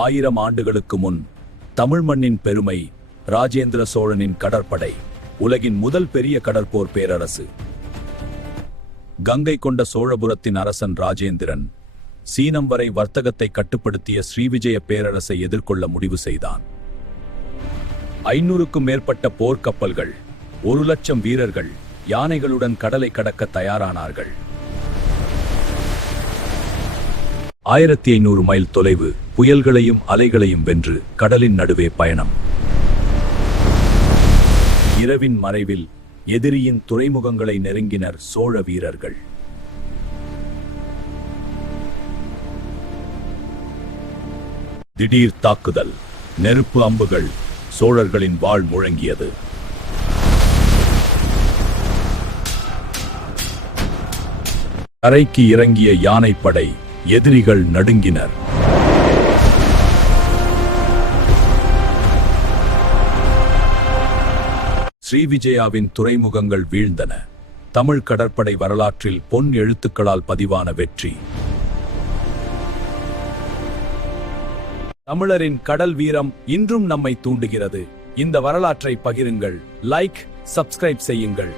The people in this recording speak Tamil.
1000 ஆண்டுகளுக்கு முன் தமிழ் மண்ணின் பெருமை, ராஜேந்திர சோழனின் கடற்படை, உலகின் முதல் பெரிய கடற்போர் பேரரசு. கங்கை கொண்ட சோழபுரத்தின் அரசன் ராஜேந்திரன் சீனம் வரை வர்த்தகத்தை கட்டுப்படுத்திய ஸ்ரீவிஜய பேரரசை எதிர்கொள்ள முடிவு செய்தான். 500க்கும் மேற்பட்ட போர்க்கப்பல்கள், 1,00,000 வீரர்கள் யானைகளுடன் கடலை கடக்க தயாரானார்கள். 1500 மைல் தொலைவு, புயல்களையும் அலைகளையும் வென்று கடலின் நடுவே பயணம். இரவின் மறைவில் எதிரியின் துறைமுகங்களை நெருங்கினர் சோழ வீரர்கள். திடீர் தாக்குதல், நெருப்பு அம்புகள், சோழர்களின் வாள் முழங்கியது. கரைக்கு இறங்கிய யானைப்படை, எதிரிகள் நடுங்கினர். ஸ்ரீவிஜயாவின் துறைமுகங்கள் வீழ்ந்தன. தமிழ் கடற்படை வரலாற்றில் பொன் எழுத்துக்களால் பதிவான வெற்றி. தமிழரின் கடல் வீரம் இன்றும் நம்மை தூண்டுகிறது. இந்த வரலாற்றை பகிருங்கள், லைக், சப்ஸ்கிரைப் செய்யுங்கள்.